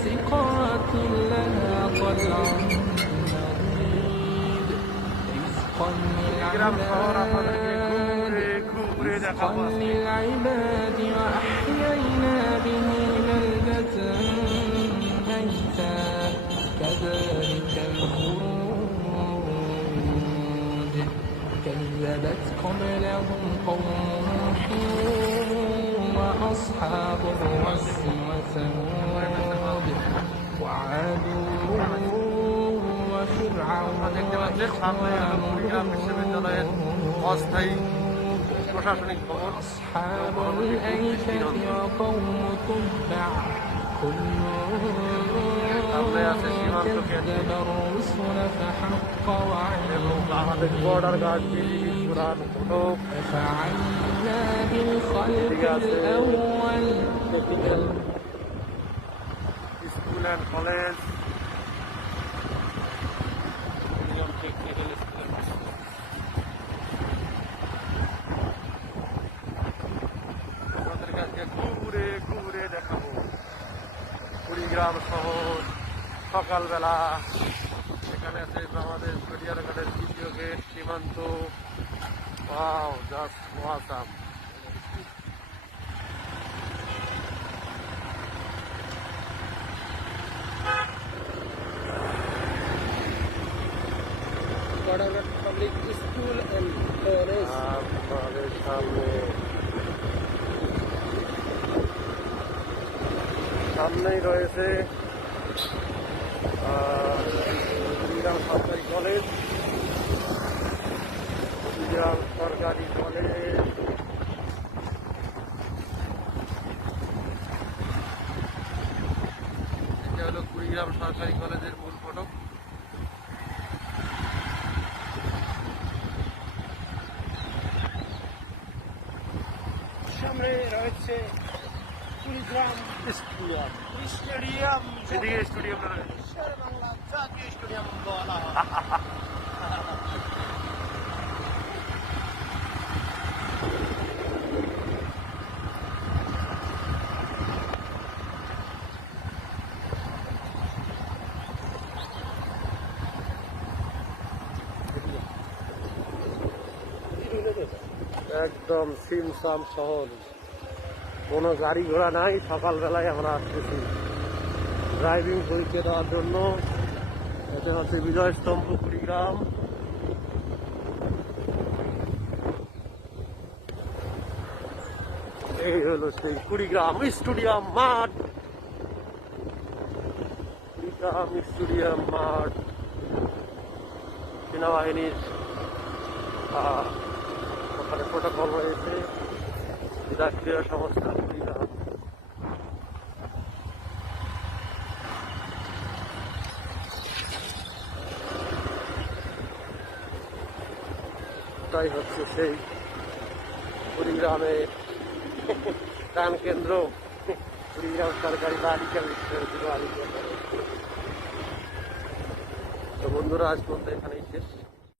باسقات لها طلع نضيد رزقا للعباد وأحيينا به بلدة ميتا كذلك الخروج كذبت قبلهم قوم نوح وأصحاب الرس وثمود وعاد وفرعون وأصحاب الأيكة وقوم تبع كل كذب الرسل فحق وعيد ففعلنا بالخلق الأول school and college আমাদের কাছে ঘুরে ঘুরে দেখাবো কুড়িগ্রাম শহর সকালবেলা। এখানে আছে আমাদের করিয়ারঘাটের দ্বিতীয় গেট সীমান্ত। Wow, just awesome. Public school and college আমাদের সামনেই রয়েছে কুড়িগ্রাম সরকারি কলেজ। কুড়িগ্রাম সরকারি কলেজ এটা হলো কুড়িগ্রাম সরকারি কলেজের মূল ফটক। সামনে রয়েছে কুড়িগ্রাম স্টেডিয়াম। এদিকে স্টেডিয়াম বাংলা জাতীয় স্টেডিয়াম বলা হয়। একদম সিমসাম শহর, কোনো গাড়ি ঘোড়া নাই। সকালবেলায় আমরা আসতেছি ড্রাইভিং পরীক্ষা দেওয়ার জন্য। এটা হচ্ছে বিজয় স্তম্ভ কুড়িগ্রাম। এই হলো সেই কুড়িগ্রাম স্টেডিয়াম মাঠ। কুড়িগ্রাম স্টেডিয়াম মাঠ সেনাবাহিনীর ওখানে প্রোটোকল রয়েছে। ক্রীড়া সংস্থা কুড়িগ্রাম। তাই হচ্ছে সেই কুড়িগ্রামের প্রাণ কেন্দ্র কুড়িগ্রাম সরকারি বালিকা বিদ্যালয়। তো বন্ধুরা, আজ পর্যন্ত এখানেই শেষ।